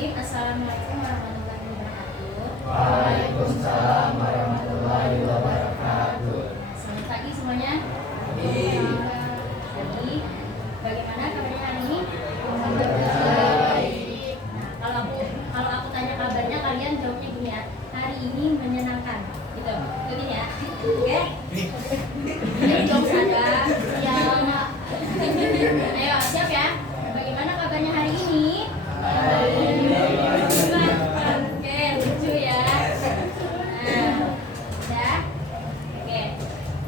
Bismillahirrahmanirrahim. Assalamualaikum warahmatullahi wabarakatuh. Waalaikumsalam warahmatullahi wabarakatuh. Selamat pagi semuanya. Jadi, bagaimana kabarnya hari ini? Baik. Nah, kalau aku tanya kabarnya, kalian jawabnya gini ya. Hari ini menyenangkan, gitu. Begini ya. Oke? Jadi jawab saja. Ya, ayo siap ya. Bagaimana kabarnya hari ini? Oke, lucu ya. Nah, udah. Oke.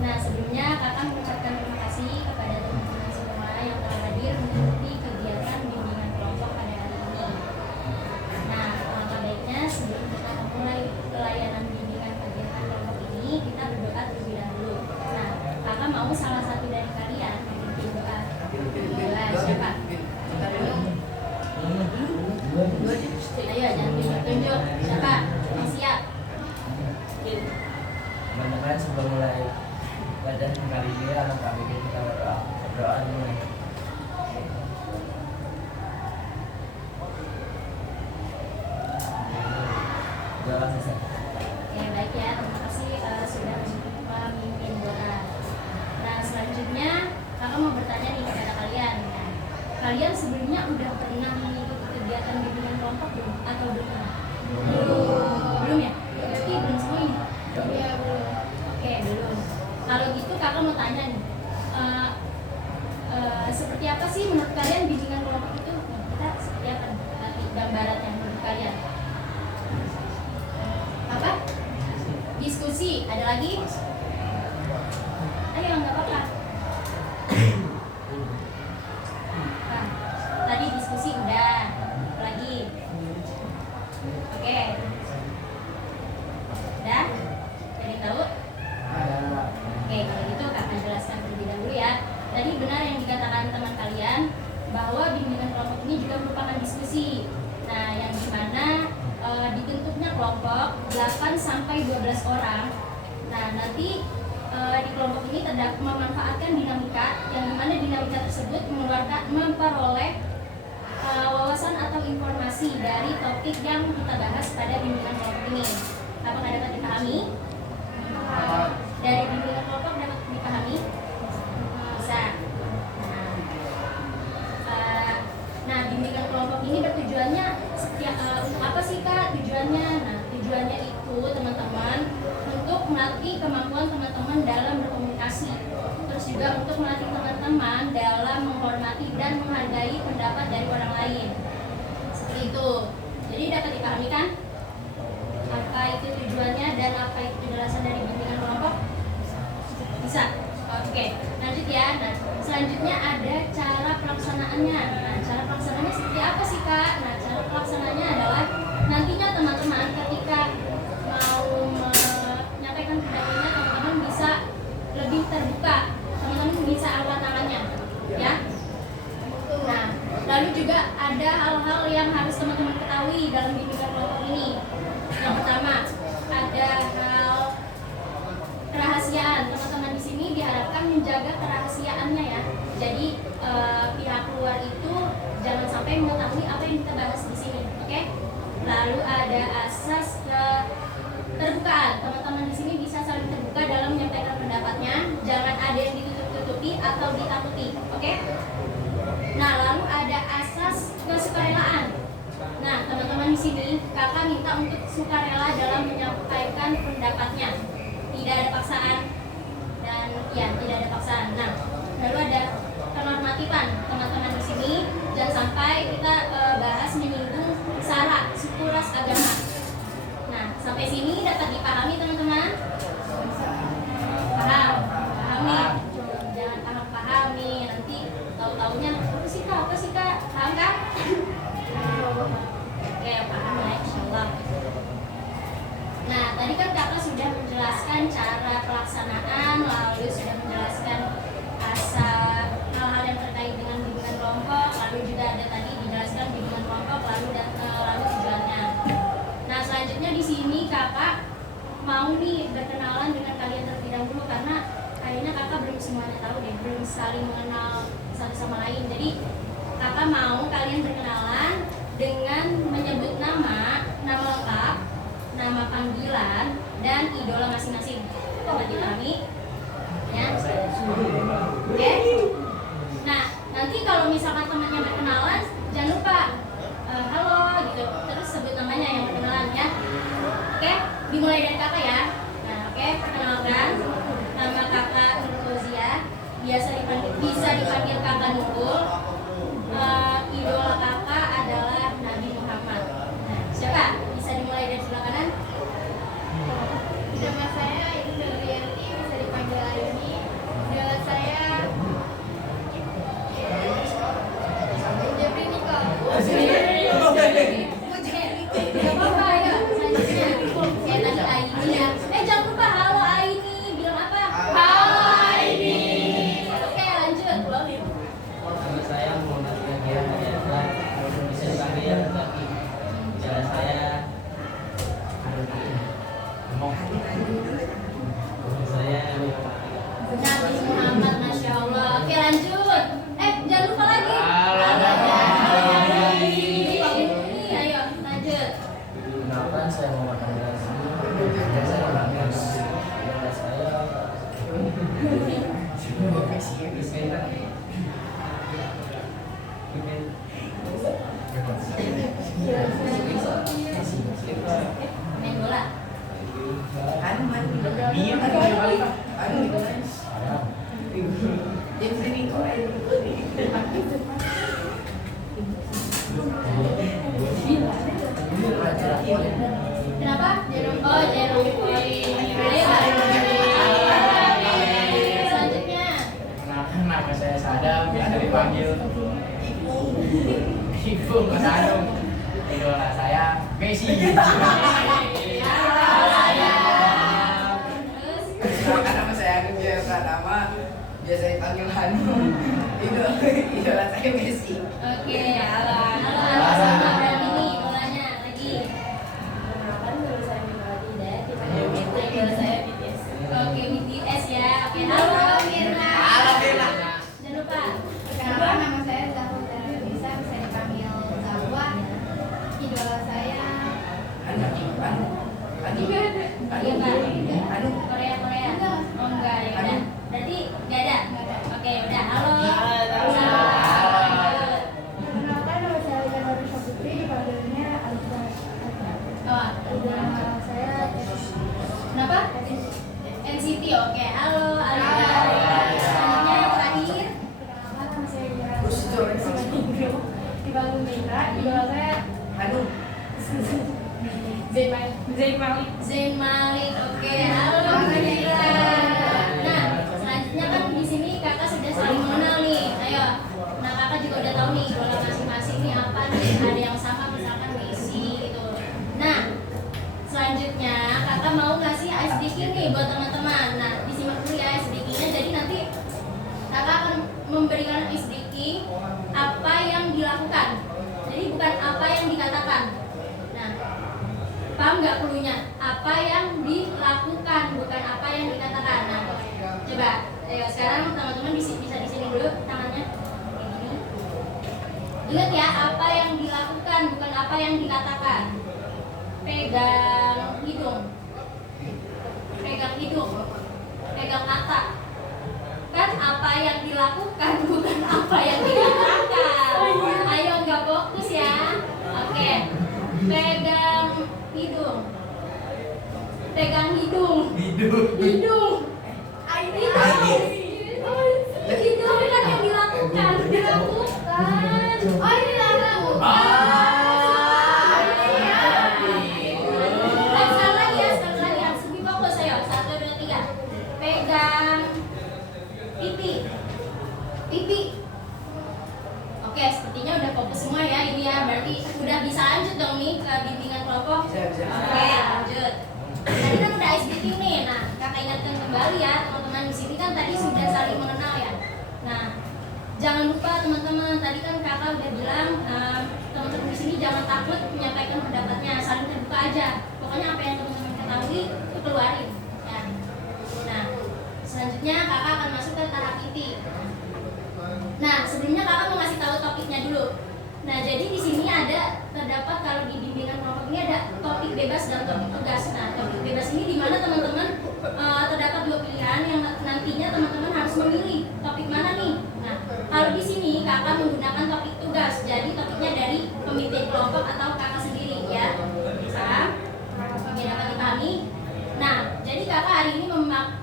Nah, sebelumnya kakak mengucapkan terima kasih kepada teman-teman semua yang telah hadir mengikuti kegiatan bimbingan kelompok pada hari ini. Nah, alangkah baiknya sebelum kita memulai pelayanan bimbingan kegiatan kelompok ini, kita berdoa terlebih dahulu. Nah, kakak mau salah satu dari kalian memimpin doa. Siapa? Ayo, jangan tunjuk-tunjuk. Siapa? Yang siap? Teman-teman, sebelum mulai pelajaran kali ini, alangkah baiknya kita berdoa dulu. Doa selesai. Oke, baik ya. Terima kasih sudah memimpin doa. Nah, selanjutnya kakak mau bertanya nih kepada kalian. Nah, kalian sebelumnya udah pernah mengikuti kegiatan bimbingan kelompok belum? Atau belum? Belum ya? Berarti belum semua ini? Iya, belum. Oke, belum. Kalau gitu kakak mau tanya nih. Seperti apa sih menurut kalian bimbingan kelompok itu? Nah, kita seperti apa? Nanti gambarannya menurut kalian? Apa? Diskusi. Ada lagi? Ayo, nggak apa-apa. Nah, tadi diskusi udah. Apa lagi? Oke. Udah? Jadi tahu? Oke, kalau gitu kakak jelaskan terlebih dahulu ya. Tadi benar yang dikatakan teman kalian bahwa bimbingan kelompok ini juga merupakan diskusi. Nah, yang dimana dibentuknya kelompok 8 sampai 12 orang. Nah, nanti di kelompok ini memanfaatkan dinamika, yang dimana dinamika tersebut memperoleh wawasan atau informasi dari topik yang kita bahas pada bimbingan kelompok ini. Apakah dapat dipahami? Dari bimbingan kelompok dapat dipahami? Bisa. Nah, bimbingan kelompok ini bertujuannya untuk apa sih Kak tujuannya? Nah, tujuannya itu teman-teman untuk melatih kemampuan teman-teman dalam berkomunikasi. Terus juga untuk melatih teman-teman dalam menghormati dan menghargai pendapat dari orang lain. Seperti itu. Jadi dapat dipahami kan? Apa itu tujuannya dan apa itu penjelasan dari bimbingan kelompok? Bisa? Oke, lanjut ya. Nah, selanjutnya ada cara pelaksanaannya. Nah, cara pelaksanaannya seperti apa sih Kak? Nah, cara pelaksanaannya adalah nantinya teman-teman ketika mau menyampaikan pendapatnya, teman-teman bisa lebih terbuka. Teman-teman bisa angkat tangannya, ya. Nah, lalu juga ada hal-hal yang harus teman-teman ketahui dalam bimbingan kelompok ini. Yang pertama, ada hal kerahasiaan. Teman-teman di sini diharapkan menjaga kerahasiaannya ya. Jadi pihak luar itu jangan sampai mengetahui apa yang kita bahas di sini, oke? Lalu ada asas keterbukaan. Teman-teman di sini bisa saling terbuka dalam menyampaikan pendapatnya. Jangan ada yang ditutup-tutupi atau ditakuti, oke? Nah, lalu ada asas kesukarelaan. Nah, teman-teman di sini kakak minta untuk sukarela dalam menyampaikan pendapatnya. Tidak ada paksaan dan ya tidak ada paksaan. Nah, lalu ada kenormatifan. Teman-teman di sini jangan sampai kita bahas menyinggung sara, suku, ras, agama. Nah, sampai sini dapat dipahami teman-teman? Paham? Pahami? Jangan paham nih, nanti tahu-taunya apa sih kak? Paham kan? Oke, paham ya, insyaallah. Nah, tadi kan kakak sudah menjelaskan cara pelaksanaan, lalu sudah menjelaskan hal-hal yang terkait dengan bimbingan kelompok, lalu juga ada tadi dijelaskan bimbingan kelompok, lalu tujuannya. Nah, selanjutnya di sini kakak mau nih berkenalan dengan kalian terlebih dahulu karena kayaknya kakak belum semuanya tahu deh, belum saling mengenal satu sama lain. Jadi kakak mau kalian berkenalan dengan menyebut idola masing-masing. Dapat dipahami? Ya. Oke. Nah, nanti kalau misalkan temannya berkenalan, jangan lupa halo gitu, terus sebut namanya yang berkenalan ya. Oke, dimulai dari kakak ya. Nah, oke, perkenalkan, nama kakak Nur Fauzia, bisa dipanggil kakak Nurul. Idola kakak adalah Nabi Muhammad. Nah, siapa? Bisa dimulai dari sebelah kanan. Nama saya Ibu Febrianti, bisa dipanggil Aini. Idola saya Jeffrey Nicole. Gak apa-apa ya, selanjutnya kayak tadi Aini ya. Jangan lupa halo Aini, bilang apa? Halo Aini. Oke, lanjut. Nama saya Muhammad Yagian Hidayatullah, bisa dipanggil Zaki. Idola saya Nabi Muhammad, Masya Allah. Oke, lanjut. Jangan lupa lagi. Ayo, lanjut. Kenalkan, saya Muhammad Hamdan. Saya orangnya idola saya Main bola. Kenapa? Oh, Jerome Poli. Selanjutnya. Kenalkan, nama saya Sadam, biasa dipanggil Ibu Sadam. Idola saya Messi. Terus. Kenalkan, nama saya Hanum Jaya Pratama, biasa dipanggil Hanum. Idola saya Messi. Oke, halo sama berarti ini bolanya lagi. Oke, BTS ya. Oke, halo Mirna. Jangan lupa. Perkenalkan, nama saya Zahra Zahra, bisa dipanggil Zahwa. Idola saya Iya, Pak. Korea. Oh, enggak, ya udah. Berarti enggak ada. Oke, udah. Halo. Perkenalkan, nama saya Januari Syafitri, dipanggilnya Alisa. Oh, Idola saya kenapa? NCT. Oke, halo Alika. Selanjutnya terakhir. Perkenalkan, nama saya Januari dipanggil Mira. Idola saya Hanum. Zain Malik. Oke, halo Mira. Nah, selanjutnya kan di sini kakak sudah saling mengenal nih. Ayo. Nah, kakak juga udah tahu nih idola masing-masing nih apa nih. Ada yang sama misalkan Messi gitu. Nah, selanjutnya kakak mau ngasih ice breaking nih buat teman-teman. Nah, disimak dulu ya ice breaking-nya. Jadi nanti kakak akan memberikan ice breaking apa yang dilakukan. Jadi bukan apa yang dikatakan. Nah, paham nggak cluenya? Apa yang dilakukan, bukan apa yang dikatakan. Nah, coba, ayo sekarang teman-teman bisa di sini dulu tangannya. Kayak gini. Ingat ya, apa yang dilakukan, bukan apa yang dikatakan. Pegang hidung, pegang mata. Kan apa yang dilakukan, bukan apa yang dikatakan. Ayo nggak fokus ya. Oke, pegang hidung. Hidung kan yang dilakukan. Oh, ini lagu. Sekali lagi ya. Lebih fokus ayo. 1, 2, 3. Pegang pipi. Oke, sepertinya udah fokus semua ya ini ya. Berarti udah bisa lanjut dong nih ke bimbingan kelompok. Bisa. Oke, lanjut. Tadi kan udah ice breaking nih. Nah, kakak ingatkan kembali ya teman-teman di sini kan tadi sudah saling mengenal ya. Nah, jangan lupa teman-teman tadi kan kakak udah bilang teman-teman di sini jangan takut menyampaikan pendapatnya, saling terbuka aja. Pokoknya apa yang teman-teman ketahui itu keluarin. Ya. Nah, selanjutnya kakak akan masuk ke tahap inti. Nah, sebelumnya kakak mau ngasih tahu topiknya dulu. Nah, jadi di sini terdapat kalau di bimbingan kelompok ini ada topik bebas dan topik tugas. Nah, topik bebas ini di mana teman-teman kakak menggunakan topik tugas. Jadi topiknya dari pemimpin kelompok atau kakak sendiri ya. Paham? Oke, dapat dipahami? Nah, jadi kakak hari ini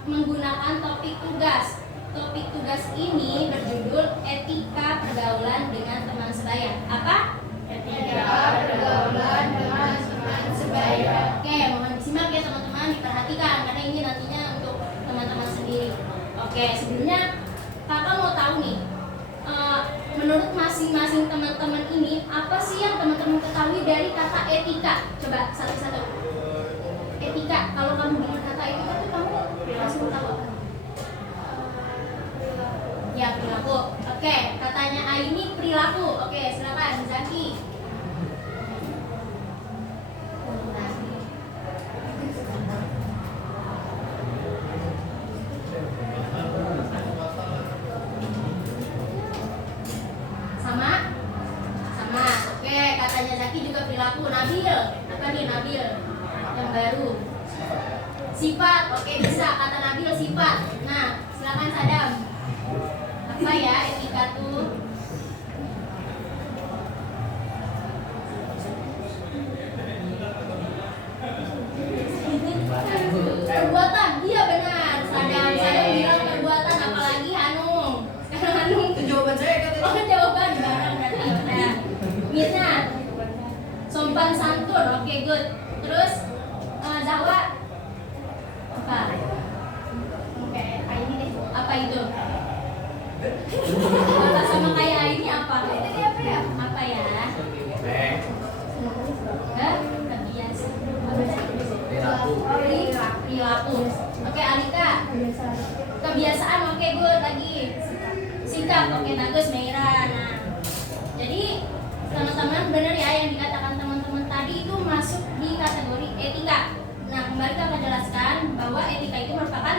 menggunakan topik tugas. Topik tugas ini berjudul etika pergaulan dengan teman sebaya. Apa? Etika pergaulan dengan teman sebaya. Oke, mohon disimak ya teman-teman, diperhatikan karena ini nantinya untuk teman-teman sendiri. Oke, sebelumnya kakak mau tahu nih, menurut masing-masing teman-teman ini apa sih yang teman-teman ketahui dari kata etika? Coba satu-satu. Etika, kalau kamu dengar kata etika tuh kamu langsung tahu apa? Ya, perilaku. Oke, katanya Aini perilaku. Oke, silakan Zaki. Sama? Sama. Oke, katanya Zaki juga perilaku. Nabil, apa nih Nabil? Yang baru. Sifat. Oke, bisa kata Nabil sifat. Nah, silakan Sadam. Apa ya etika tuh? Perbuatan, iya benar. Sadam bilang perbuatan, apalagi Hanung. Sekarang Hanung. Itu jawaban saya kan tadi. Oh, jawaban barang berarti. Nah, Mirna. Sopan santun. Oke, good. Terus Zahwa. Apa? Oke, ini deh. Apa itu? Apa sama kayak ini apa? Tadi apa ya? Apa ya? Hah? Kebiasa. Perilaku. Perilaku. Oke, Alika. Kebiasaan. Oke, good. Lagi. Sikap. Oke, bagus, Meira. Nah, jadi teman-teman benar ya yang dikatakan teman-teman tadi itu masuk di kategori etika. Nah, kembali kita akan jelaskan bahwa etika itu merupakan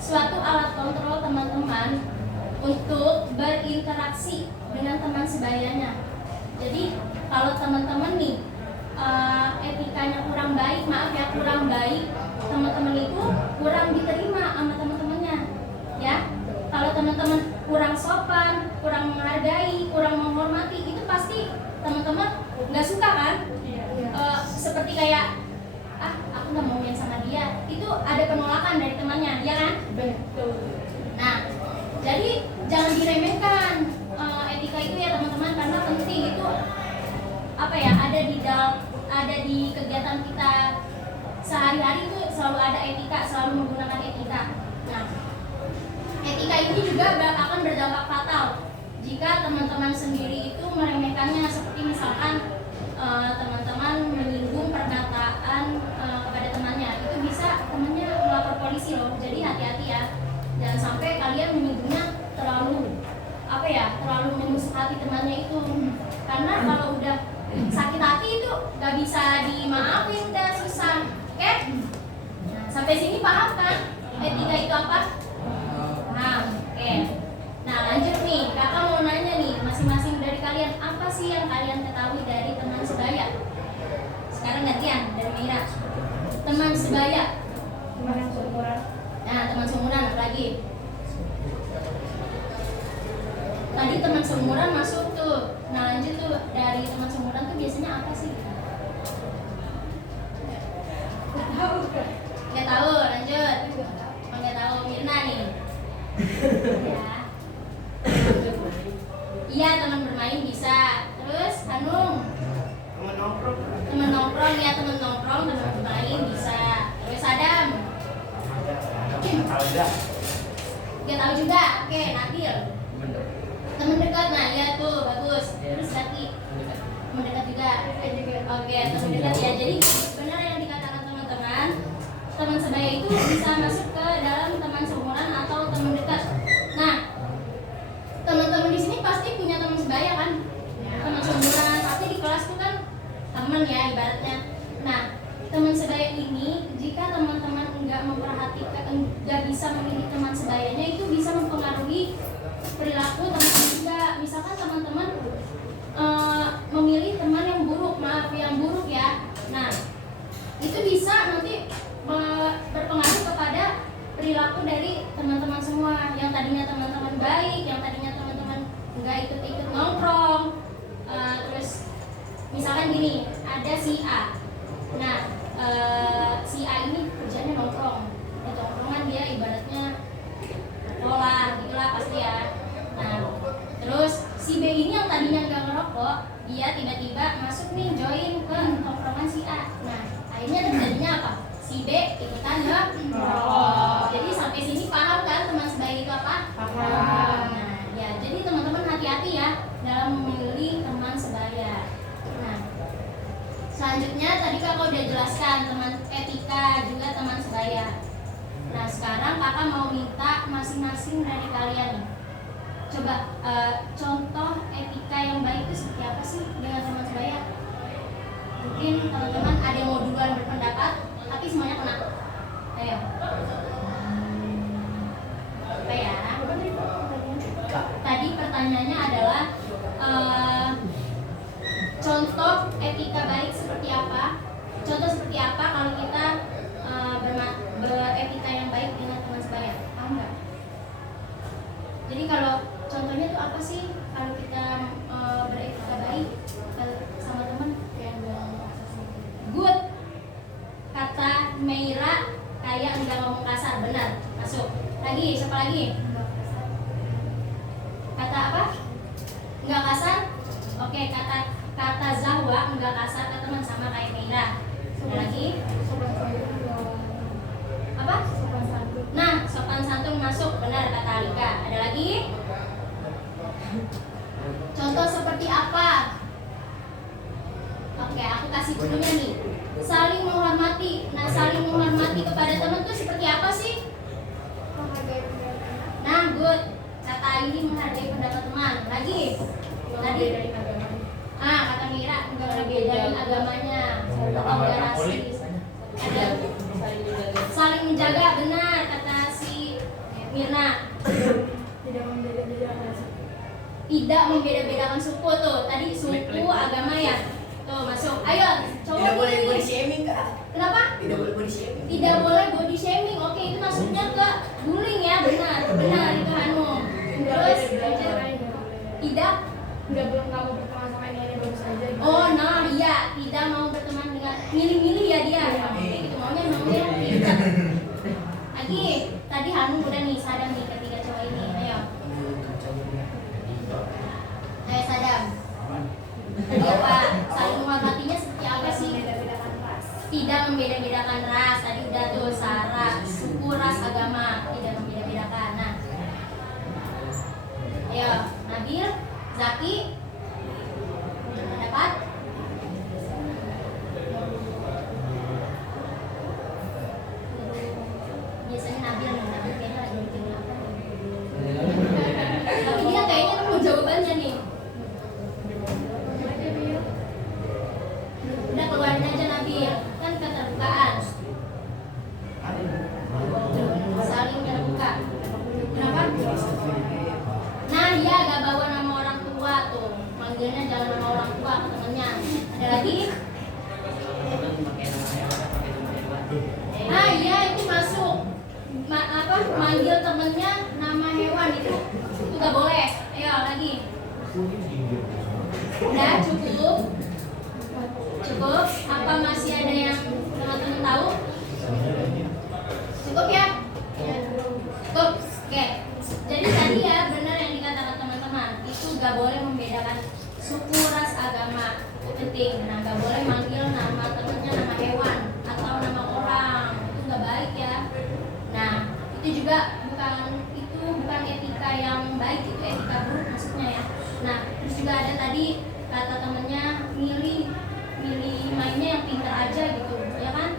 suatu alat kontrol teman-teman untuk berinteraksi dengan teman sebayanya. Jadi kalau teman-teman nih etikanya kurang baik, maaf ya kurang baik, teman-teman itu kurang diterima sama teman-temannya, ya. Kalau teman-teman kurang sopan, kurang menghargai, kurang menghormati, itu pasti teman-teman nggak suka kan? Seperti kayak aku nggak mau main sama dia, itu ada penolakan dari temannya, ya kan? Betul. Nah, jadi jangan diremehkan etika itu ya teman-teman, karena penting itu apa ya, ada di kegiatan kita sehari-hari itu selalu ada etika, selalu menggunakan etika. Nah, etika ini juga akan berdampak fatal jika teman-teman sendiri itu meremehkannya, seperti misalkan teman-teman menyinggung perkataan kepada temannya, itu bisa temannya melapor polisi loh. Jadi hati-hati ya, jangan sampai kalian menyinggungnya terlalu menusuk hati temannya itu, karena kalau udah sakit hati itu gak bisa dimaafin, udah susah. Oke? Nah, sampai sini paham kan etika itu apa? Paham. Oke. Nah, lanjut nih, kakak mau nanya nih, masing-masing dari kalian apa sih yang kalian ketahui dari teman sebaya? Sekarang gantian dari Mira. Teman sebaya. Nah, teman seumuran lagi. Tadi teman seumuran masuk tuh. Nah, lanjut tuh, dari teman seumuran tuh biasanya apa sih? Nggak tahu, lanjut. Nggak tahu, Mirna nih. Ya. Iya, teman bermain bisa. Terus Hanung. Teman nongkrong ya, teman nongkrong, teman bermain bisa. Terus Adam. Nggak tahu juga. Oke, Nabil. Teman dekat, nah ya tuh bagus. Terus Zaki. Teman dekat juga. Oke, teman dekat ya. Jadi benar yang dikatakan teman-teman, teman sebaya itu bisa masuk ke dalam teman seumuran atau teman dekat. Nah, teman-teman di sini pasti punya teman sebaya kan? Teman seumuran, tapi di kelas tuh kan teman ya ibaratnya. Nah, teman sebaya ini jika teman-teman memperhatikan, nggak bisa memilih teman sebayanya, itu bisa mempengaruhi perilaku teman-teman juga. Misalkan teman-teman memilih teman yang buruk, yang buruk ya. Nah, itu bisa nanti berpengaruh kepada perilaku dari teman-teman semua. Yang tadinya teman-teman baik, yang tadinya teman-teman nggak ikut-ikut misalkan gini, ada si A. Nah, si A ini kerjanya nongkrong. Di tongkrongan dia ibaratnya pola gitulah pasti ya. Nah, terus si B ini yang tadinya nggak ngerokok, dia tiba-tiba masuk nih join ke tongkrongan si A. Nah, akhirnya terjadinya apa? Si B ikutan ngerokok. Jadi sampai sini paham kan teman sebaya itu apa? Paham. Nah, ya jadi teman-teman hati-hati ya dalam memilih teman sebaya. Nah, selanjutnya tadi kakak udah jelaskan teman etika juga teman sebaya. Nah, sekarang kakak mau minta masing-masing dari kalian nih. Coba contoh etika yang baik itu seperti apa sih dengan teman sebaya? Mungkin teman-teman ada yang mau duluan berpendapat, tapi semuanya kena. Ayo. Apa ya? Tadi pertanyaannya adalah contoh etika baik seperti apa? Contoh seperti apa kalau kita beretika yang baik dengan teman sebaya? Paham nggak? Jadi kalau contohnya itu apa sih kalau kita beretika baik sama teman? Good. Kata Meira kayak enggak ngomong kasar, benar. Masuk. Lagi, siapa lagi? Kata apa? Enggak kasar? Oke, kata Zahwa enggak kasar ke teman sama kayak Meira. Ada lagi? Apa? Nah, sopan santun masuk, benar kata Alika. Ada lagi? Contoh seperti apa? Oke, aku kasih cluenya nih. Saling menghormati. Nah, saling menghormati kepada teman itu seperti apa sih? Nah, good. Kata ini menghargai pendapat teman. Lagi? Tadi kata Mira enggak ngebedain agamanya atau rasis. Ada saling menjaga, benar kata si Mirna. Tidak membeda-bedakan suku tuh. Tadi suku, agama ya. Tuh masuk. Ayo, coba. Tidak boleh ini. body shaming kak. Kenapa? Tidak boleh body shaming. Tidak boleh body shaming. Oke, itu masuknya ke bullying ya, benar. Benar itu Hanum. Terus tidak belum kamu berteman sama ini bagus aja gitu. oh nah iya tidak mau berteman dengan milih-milih ya dia kayak gitu maunya tidak. Lagi tadi Hanum udah nih Sadam nih ketiga cowok ini. Ayo Sadam. Tadi apa? Saling menghormatinya seperti apa sih? Tidak membeda-bedakan ras. Tadi udah tuh sara, suku, ras, agama. Tidak membeda-bedakan. Nah, ayo Nabil, Zaki, pendapat? Biasanya Nabil kayaknya lagi mikirin apa nih. Tapi dia kayaknya nemu jawabannya nih. Udah keluarin aja Nabil, kan keterbukaan. Saling terbuka. Kenapa? Nah iya gak bawa nama orang tua tuh, manggilnya jangan nama orang tua ke temennya. Ada lagi? Ah iya itu masuk. Manggil temennya nama hewan itu gak boleh. Ayo lagi. Udah cukup. Cukup? Apa masih ada yang teman-teman tahu? Cukup ya? Cukup. Oke. Jadi tadi ya benar yang dikatakan teman-teman, itu gak boleh membedakan suku, ras, agama. Itu penting. Nah, gak boleh manggil nama temennya nama hewan atau nama orang. Itu gak baik ya. Nah, itu juga bukan etika yang baik, itu etika buruk maksudnya ya. Nah, terus juga ada tadi kata temennya milih mainnya yang pintar aja gitu, ya kan?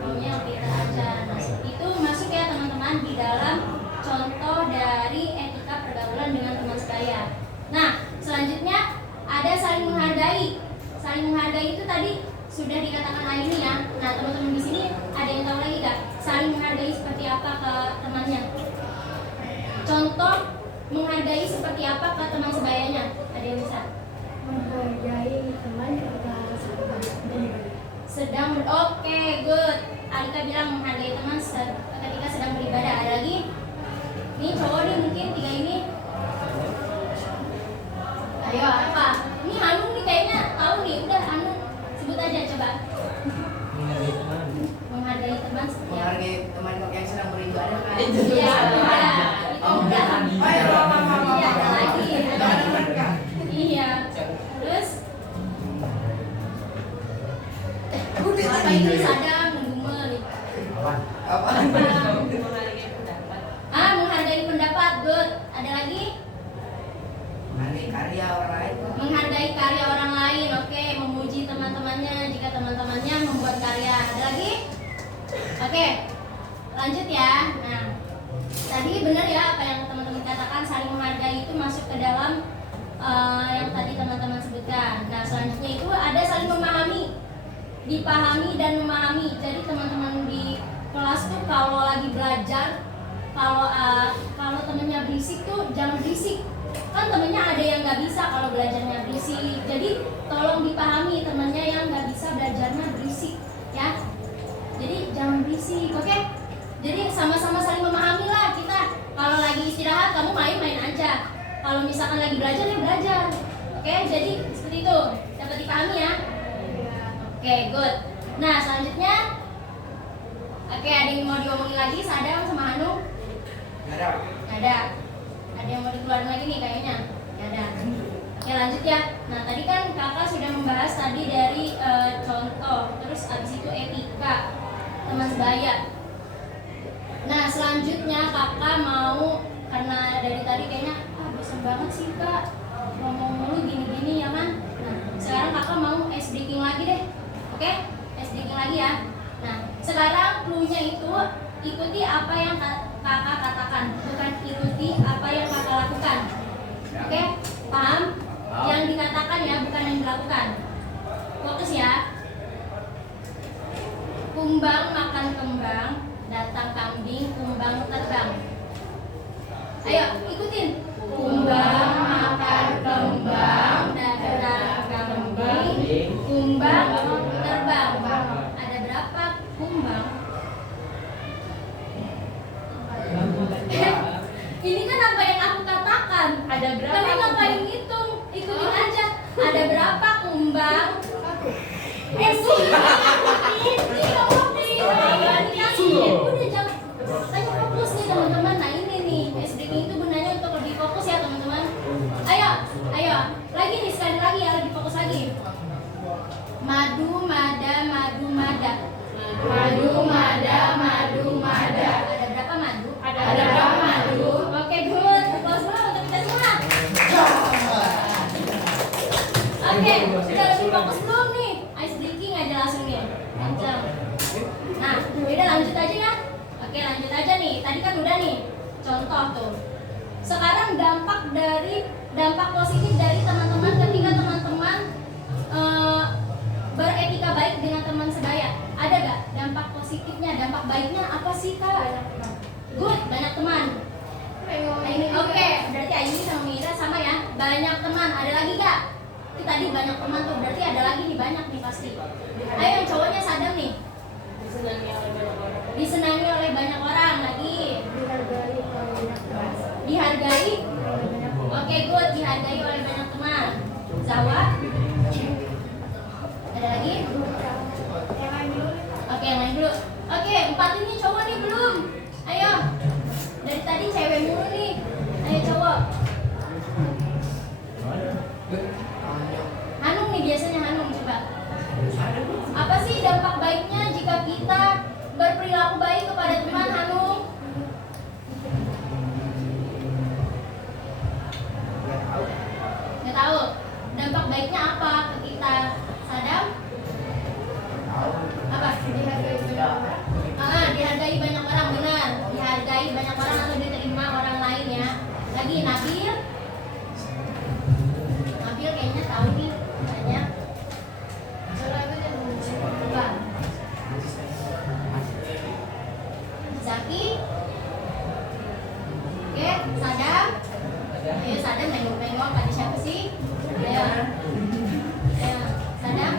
Mainnya yang pintar aja. Nah, itu masuk ya teman-teman di dalam contoh dari etika pergaulan dengan teman sebaya. Nah, selanjutnya ada saling menghargai. Saling menghargai itu tadi sudah dikatakan Aini ya. Nah, teman-teman di sini ada yang tahu lagi nggak? Saling menghargai seperti apa ke temannya? Contoh menghargai seperti apa ke teman sebayanya? Ada yang bisa? Menghargai teman Sedang oke, good. Alika bilang menghargai teman ketika sedang beribadah. Ada lagi? Ini cowok nih mungkin tiga ini. Ayo apa? Ini Hanum nih kayaknya tahu nih. Apa ini sadam mengumel? Apa? Menghargai pendapat. Good. Ada lagi? Menghargai karya orang lain. Menghargai karya orang lain. Oke, memuji teman-temannya jika teman-temannya membuat karya. Ada lagi? Oke. Lanjut ya. Nah, tadi benar ya apa yang teman-teman katakan, saling menghargai itu masuk ke dalam yang tadi teman-teman sebutkan. Nah, selanjutnya itu ada saling memahami, dipahami dan memahami. Jadi teman-teman di kelas tuh kalau lagi belajar, kalau temennya berisik tuh jangan berisik. Kan temennya ada yang nggak bisa kalau belajarnya berisik. Jadi tolong dipahami temennya yang nggak bisa belajarnya berisik, ya. Jadi jangan berisik, oke? Jadi sama-sama saling memahami lah kita. Kalau lagi istirahat kamu main-main aja. Kalau misalkan lagi belajar ya belajar. Oke, jadi seperti itu. Dapat dipahami ya? Oke, good. Nah, selanjutnya oke, ada yang mau diomongin lagi Sadam sama Hanung? Nggak ada. Nggak ada. Ada yang mau dikeluarin lagi nih kayaknya? Nggak ada. Oke, lanjut ya. Nah, tadi kan kakak sudah membahas tadi dari contoh, terus abis itu etika teman sebaya. Nah, selanjutnya kakak mau, karena dari tadi kayaknya bosan banget sih kak ngomong mulu gini-gini ya kan. Nah, sekarang kakak mau ice breaking lagi deh. Oke? Ice breaking lagi ya. Nah, sekarang clue-nya itu ikuti apa yang kakak katakan, bukan ikuti apa yang kakak lakukan. Oke? Paham? Yang dikatakan ya, bukan yang dilakukan. Fokus ya. Kumbang makan kembang, datang kambing, kumbang terbang. Ayo, ikutin. Kumbang makan kembang, datang kambing, kumbang terbang. Ada berapa kumbang? Ini kan apa yang aku katakan. Ada berapa? Tapi ngapain ngitung? Ikutin aja. Ada berapa kumbang? Ini kamu udah jangan. Ayo fokus nih teman-teman. Nah ini nih, SDG itu gunanya untuk lebih fokus ya teman-teman. Ayo, lagi nih sekali lagi ya, lebih fokus lagi. Madu, mada, madu, mada. Madu, mada, madu, mada. Ada berapa madu? Ada berapa madu? Oke, good. Fokus dulu untuk kita semua. Oke, udah lebih fokus belum nih? Ice breaking aja langsung nih. Lanjut. Nah, udah lanjut aja ya. Oke, lanjut aja nih. Tadi kan udah nih contoh tuh. Sekarang dampak positif dari teman-teman ketika teman-teman beretika baik dengan teman sebaya. Ada gak dampak positifnya? Dampak baiknya apa sih kak? Good, banyak teman. Oke, berarti Aini sama Mira sama ya. Banyak teman. Ada lagi gak? Itu tadi banyak teman tuh. Berarti ada lagi nih, banyak nih pasti. Ayo yang cowoknya Sadam nih. Disenangi oleh banyak orang lagi. Dihargai. Oke, good. Dihargai oleh banyak teman. Zawa. Ada lagi? Oke, yang lain dulu. Oke, 4 ini cowok nih belum. Ayo. Dari tadi cewek mulu nih. Ayo cowok. Hanung nih biasanya Hanung coba. Apa sih dampak baiknya jika kita berperilaku baik kepada teman Hanung? Nggak tahu. Dampak baiknya apa ke kita? Sadam? Apa? Dihargai banyak orang, benar. Dihargai banyak orang atau diterima orang lain ya. Lagi Nabil. Nabil kayaknya tahu nih banyak. Zaki. Oke, Sadam. Ayo Sadam nengok-nengok ada siapa sih? Ayo. Sadam.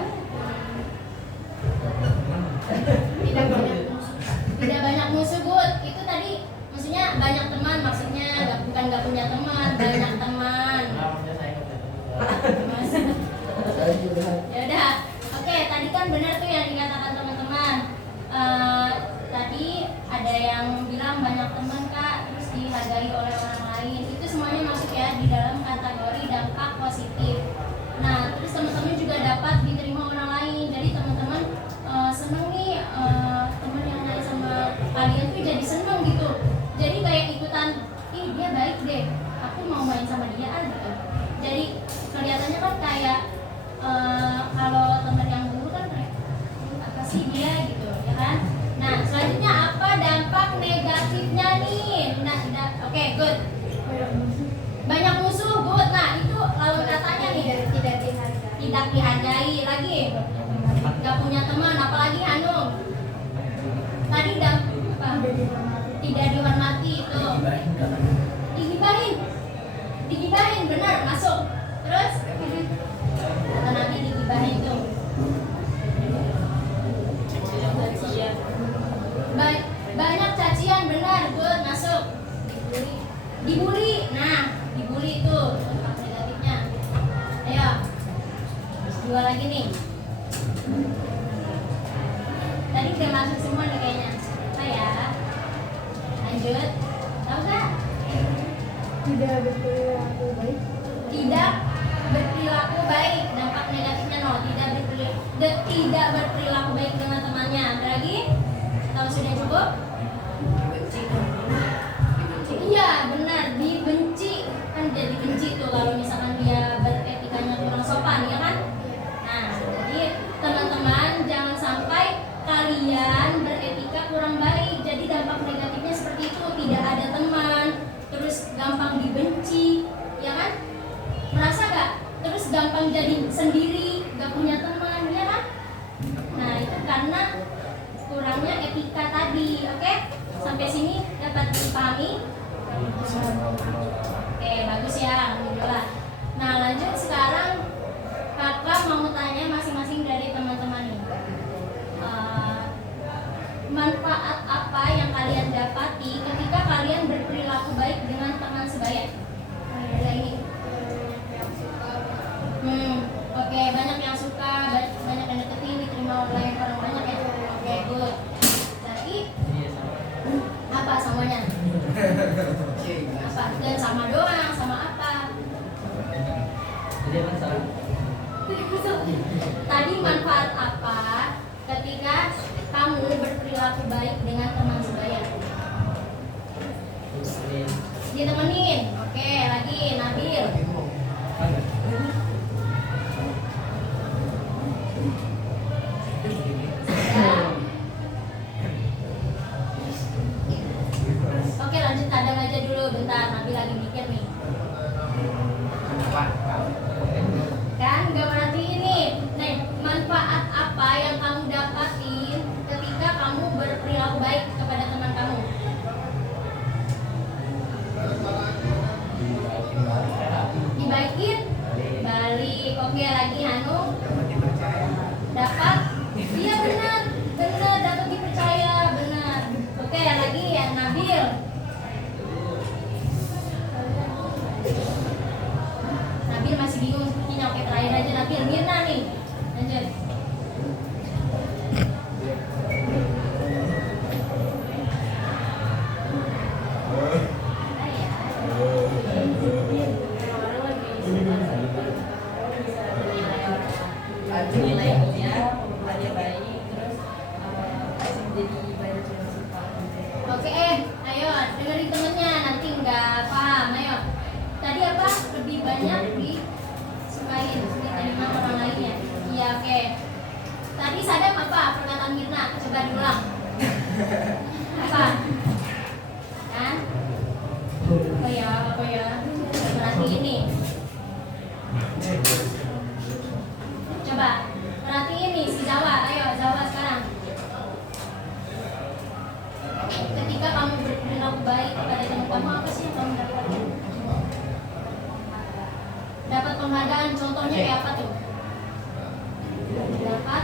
Tidak banyak musuh, good. Itu tadi maksudnya banyak teman, maksudnya bukan nggak punya teman, banyak teman. Ya udah. Oke, tadi kan benar tuh yang dikatakan teman-teman. Tadi ada yang bilang banyak teman kak, terus dihargai oleh orang lain. Itu semuanya masuk ya di dalam kategori dampak positif. Nah, terus teman-teman juga dapat diterima orang lain. Jadi teman-teman tidak dihargai lagi, nggak punya teman, apalagi Hanung tadi udah apa? Tidak dihormati itu, digibahin benar masuk. Terus kata Nabi digibahin tuh. Banyak cacian benar, good masuk. Dibully, nah dibully itu dampak negatifnya. Ayo, dua lagi nih. Tadi udah masuk semua nih kayaknya. Apa ya? Lanjut. Tahu nggak? Tidak berperilaku baik. Tidak berperilaku baik. Dampak negatifnya no. Tidak berperilaku baik dengan temannya. Ada lagi? Tahu sudah cukup? Dibenci. Iya benar, dibenci. Kan jadi benci tuh kalau misalkan dia beretikanya kurang sopan, ya kan? Nah, jadi teman-teman jangan sampai kalian beretika kurang baik. Jadi dampak negatifnya seperti itu, tidak ada teman, terus gampang dibenci, ya kan? Merasa gak? Terus gampang jadi sendiri, gak punya teman, ya kan? Nah, itu karena kurangnya etika tadi, oke? Sampai sini dapat dipahami? Oke, bagus ya, alhamdulillah. Nah, lanjut sekarang kakak mau tanya masing-masing dari teman-teman ini. Manfaat apa yang kalian dapati ketika kalian berperilaku baik dengan teman sebaya? Ada ini. Oke, banyak yang suka, banyak yang deketin, diterima oleh orang banyak ya. Oke, good. Jadi apa samanya? Apa? Dan sama doang, sama apa? Jadi apa salah? Tadi manfaat apa ketika kamu berperilaku baik dengan teman sebaya? Ditemenin. Oke, lagi Nabil. Oke, lanjut kadang aja dulu bentar. Nabil lagi mikir nih. Kan gak berarti ini. Nih, manfaat apa yang kamu dapatin ketika kamu berperilaku baik kepada teman kamu? Dibaikin? Balik. Oke, lagi Hanung. Dapat dipercaya. Dapat? Iya benar, benar dapat dipercaya, benar. Oke, lagi ya Nabil. Nabil masih bingung sepertinya. Oke, terakhir aja Nabil. Mirna nih, lanjut. Nilainya pengumpulannya baik, terus masih jadi banyak yang suka. Oke, ayo dengerin temennya, nanti nggak paham. Ayo, tadi apa? Lebih banyak disukain, diterima orang lainnya. Iya, oke. Tadi Sadam apa? Perkataan Mirna, coba diulang. Apa? Kan? Apa ya? Berarti ini. Coba, perhatiin nih si Zawa. Ayo, Zawa sekarang. Ketika kamu berperilaku baik kepada teman kamu, apa sih yang kamu dapat? Dapat penghargaan, contohnya kayak apa tuh? Dapat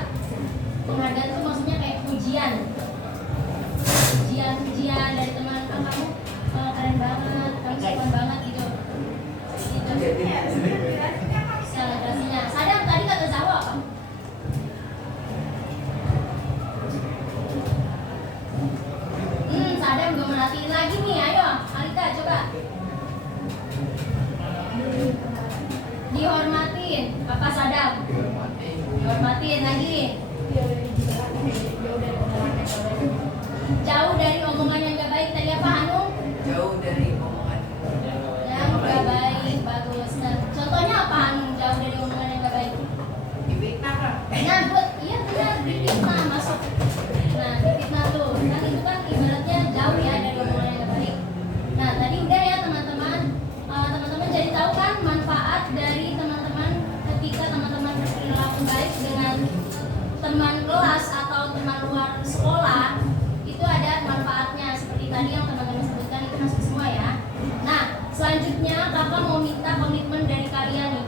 penghargaan tuh maksudnya kayak pujian dari teman kamu. Keren banget, kamu sopan banget gitu. Selebrasinya. Sadam tadi kata Zawa apa? Sadam belum merhatiin lagi nih. Ayo, Alika coba. Dihormatin. Apa luar sekolah itu ada manfaatnya seperti tadi yang teman-teman sebutkan, itu masuk semua ya. Nah, selanjutnya kakak mau minta komitmen dari kalian nih.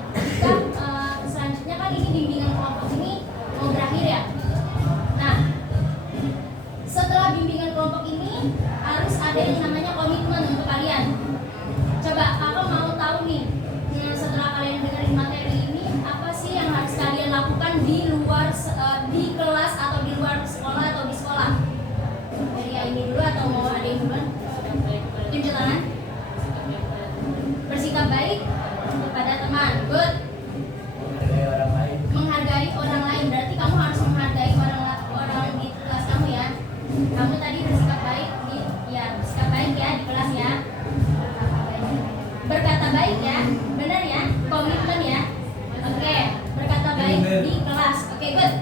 Selanjutnya kan ini bimbingan kelompok ini mau berakhir ya. Nah, setelah bimbingan kelompok ini harus ada yang namanya komitmen untuk kalian. Coba kakak mau tahu nih, setelah kalian dengerin materi ini, apa sih yang harus kalian lakukan di luar di kelas atau di luar sekolah atau di sekolah? Dari ini dulu atau mau ada yang duluan? Tunjuk tangan. Bersikap baik kepada teman. Good. Menghargai orang lain. Menghargai orang lain, berarti kamu harus menghargai orang di kelas kamu ya. Kamu tadi bersikap baik bersikap baik ya di kelas ya. Berkata baik ya, benar ya, komitmen ya. Oke, berkata baik di kelas. Oke, good.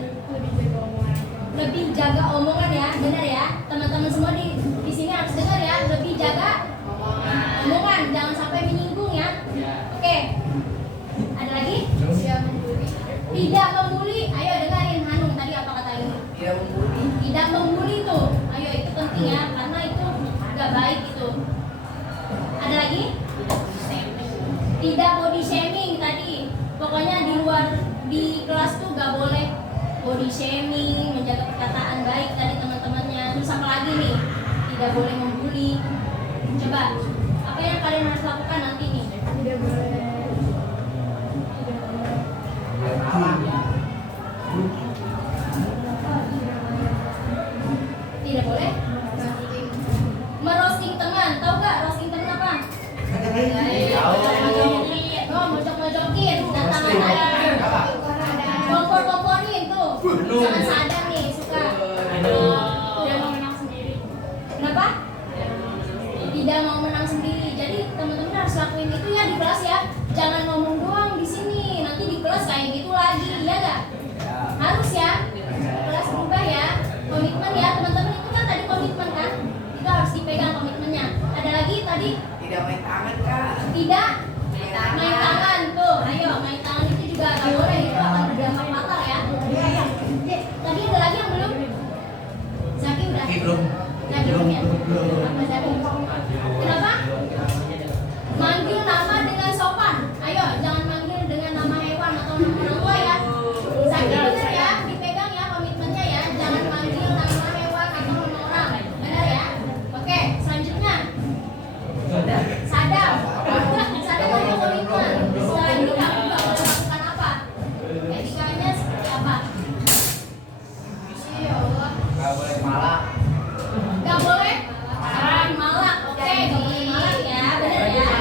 Lebih jaga omongan ya, benar ya. Teman-teman semua di sini harus dengar ya, lebih jaga omongan, jangan sampai menyinggung ya. Oke. Ada lagi? Tidak membuli. Ayo dengarin Hanung tadi apa kata ini? Tidak membuli. Tidak membuli tuh. Ayo itu penting ya, karena itu gak baik itu. Ada lagi? Tidak body shaming tadi. Pokoknya di kelas tuh gak boleh body shaming, menjaga perkataan baik tadi teman-temannya. Terus apa lagi nih? Tidak boleh membuli. Coba, apa yang kalian harus lakukan nanti nih? Tidak boleh merosting teman. Tahu gak roasting teman apa? Oh, mojok-mojokin dan tangan kompor-komporin tuh. Jangan sadar nih, suka udah mau menang sendiri. Kenapa? Tidak mau menang sendiri. Jadi teman-teman harus lakuin itu ya di kelas ya. Jangan ngomong doang di sini. Nanti di kelas kayak gitu lagi, ya nggak? Harus ya. Kelas berubah ya. Komitmen ya teman-teman, itu kan tadi komitmen kan? Itu harus dipegang komitmennya. Ada lagi tadi? Tidak main tangan, Kak. Tidak main tangan tuh. Ayo main tangan itu juga nggak boleh, itu akan berdampak fatal ya. Tadi ada lagi yang belum? Zaki udah? Belum. Nah, belum ya? Apa Zaki? Kenapa? Manggil nama dengan sopan. Ayo, jangan manggil dengan nama hewan atau nama orang tua ya. Zaki benar ya, dipegang ya komitmennya ya. Jangan manggil nama hewan atau nama orang. Benar ya? Oke, selanjutnya. Sadam. Sadam ada komitmen. Setelah ini kamu juga boleh lakukan apa? Etikanya seperti apa? Ya Allah. Gak boleh malak. Gak boleh malak. Oke, gak boleh malak ya. Benar ya? Gak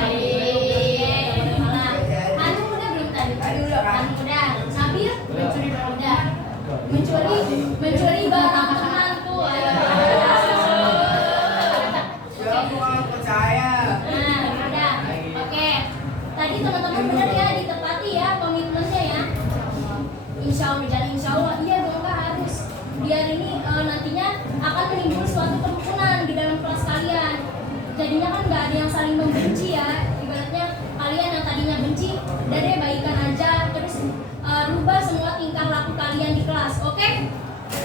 boleh malak. Hanu udah belum tadi? Tadi udah, Kak. Hanu udah. Nabil? Udah. Mencuri barang teman tuh. Ayo. Ya, aku nggak percaya. Nah, udah. Oke. Tadi teman-teman benar ya, ditepati ya komitmennya ya. Insya Allah, jadi insya Allah iya dong Kak, harus. Biar ini nantinya akan menimbul suatu kerukunan di dalam kelas kalian. Jadinya kan nggak ada yang saling membenci ya. Ibaratnya kalian yang tadinya benci, udah deh baikan aja. Terus rubah semua tingkah laku kalian di kelas, oke?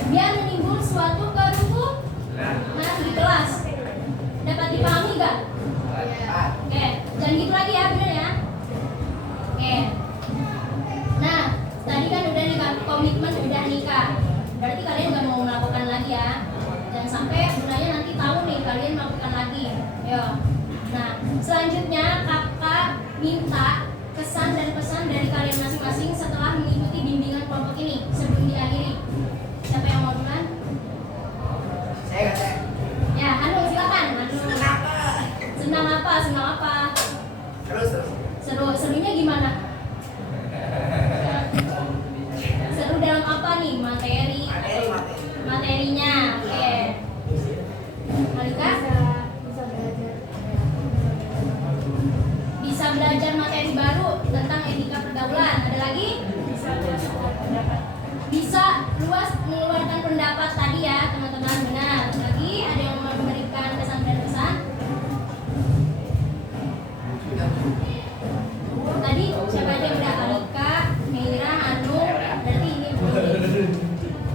Biar menimbul suatu kerukunan di kelas. Dapat dipahami nggak? Oke, jangan gitu lagi ya, bener ya? Oke. Nah, tadi kan udah nih Kak, komitmen udah nikah. Berarti kalian nggak mau melakukan lagi ya? Jangan sampai bundanya nanti tahu nih kalian melakukan lagi. Yo. Nah, selanjutnya kakak minta kesan dan pesan dari kalian masing-masing setelah mengikuti bimbingan kelompok ini sebelum diakhiri. Siapa yang mau duluan? Saya kata, Ya, Hanung silakan. Hanung. kenapa? Senang apa? Senang apa? Terus. Serunya gimana? Seru dalam apa nih? Materi? Materi. Materinya. Oke. Malika? Bisa belajar materi baru tentang etika pergaulan. Ada lagi? Bisa luas mengeluarkan pendapat tadi ya teman-teman. Benar. Lagi ada yang mau memberikan pesan dan pesan? Tadi siapa aja yang udah? Alika, Meira, Anu. Berarti ini belum.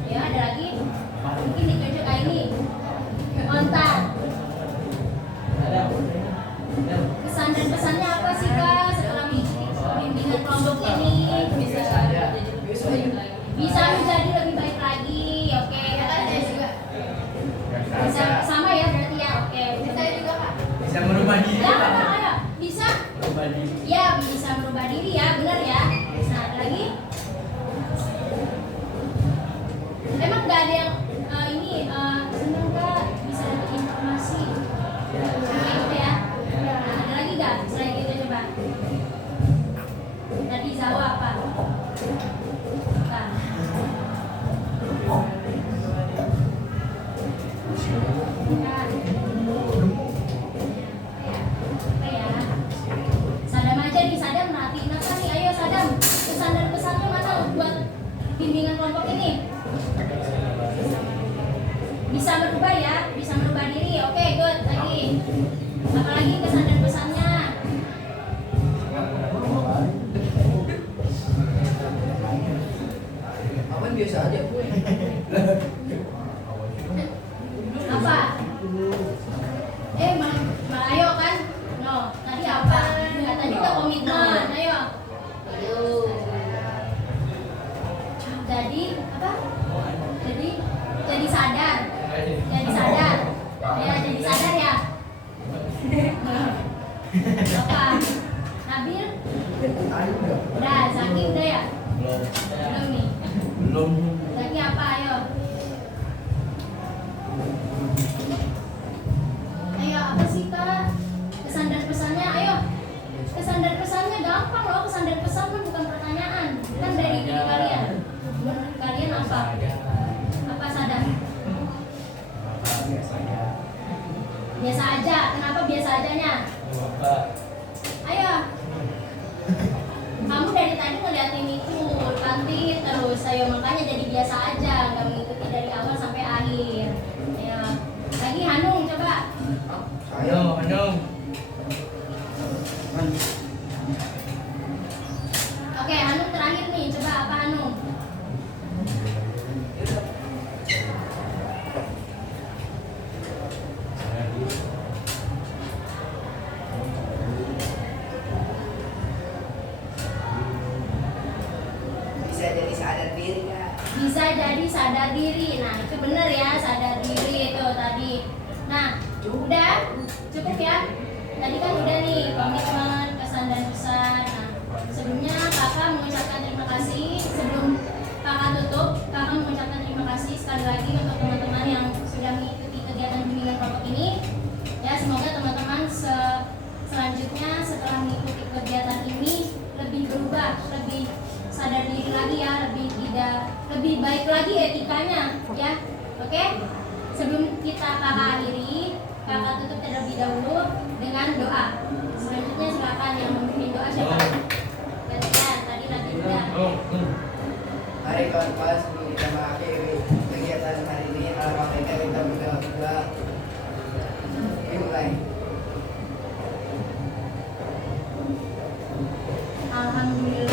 Ya ada lagi? Mungkin sama ya berarti ya. Oke. Saya juga Kak. Bisa merubah diri. Ya, ayo. Bisa. Merubah diri. Ya, bisa merubah diri ya, benar ya. Nah, ada lagi. Emang nggak ada yang senang nggak bisa dapat informasi? Kayak gitu ya. Nah, ada lagi nggak selain itu coba? Tadi Zawa apa? Nah. Apa ya? Sadam aja nih, Sadam merhatiin apa nih? Ayo Sadam, pesan dan pesannya mana buat bimbingan kelompok ini? Bisa berubah ya, bisa merubah diri. Oke, good. Lagi. Apalagi kesan dan pesannya? Aman biasa aja gue. Apa? Ayo kan? No, tadi apa? Kata kita komitmen. Ayo. Jadi apa? Jadi sadar. Jadi sadar. Ya, jadi sadar ya. Apa? Nabil? Udah, Zaki udah ya? Belum. Belum nih. Belum. Zaki apa? Ayo. Ayo, apa sih Kak? Kesan dan pesannya, ayo. Kesan dan pesannya gampang loh. Kesan dan pesan kan bukan pertanyaan. Kan dari diri kalian. Menurut kalian apa? Apa Sadam? Biasanya. Biasa aja. Kenapa biasa ajanya? Bapak. Ayo. Kamu dari tadi ngeliatin itu kantin terus. Ayo, makanya jadi biasa aja. Nggak mengikuti dari awal sampai akhir. Ayo. Lagi Hanung coba. Hanung. Oke, Hanung terakhir nih. Coba apa Hanung? Bisa jadi sadar diri Kak. Bisa jadi sadar diri. Nah, itu benar ya, sadar diri itu tadi. Nah, udah cukup ya. Tadi kan udah nih komitmen, kesan dan pesan. Nah, sebelumnya kakak mengucapkan terima kasih. Sebelum kakak tutup, kakak mengucapkan terima kasih sekali lagi untuk teman-teman yang sudah mengikuti kegiatan bimbingan kelompok ini. Ya, semoga teman-teman selanjutnya setelah mengikuti kegiatan ini lebih berubah, lebih sadar diri lagi ya, lebih baik lagi etikanya ya. Oke? Sebelum kita kakak akhiri, kakak tutup terlebih dahulu dengan doa. Selanjutnya silakan yang memimpin doa siapa? Gantian, tadi nanti udah. Mari kawan-kawan sebelum kita mengakhiri kegiatan hari ini, alhamdulillah kita berdoa. Dimulai. Alhamdulillah.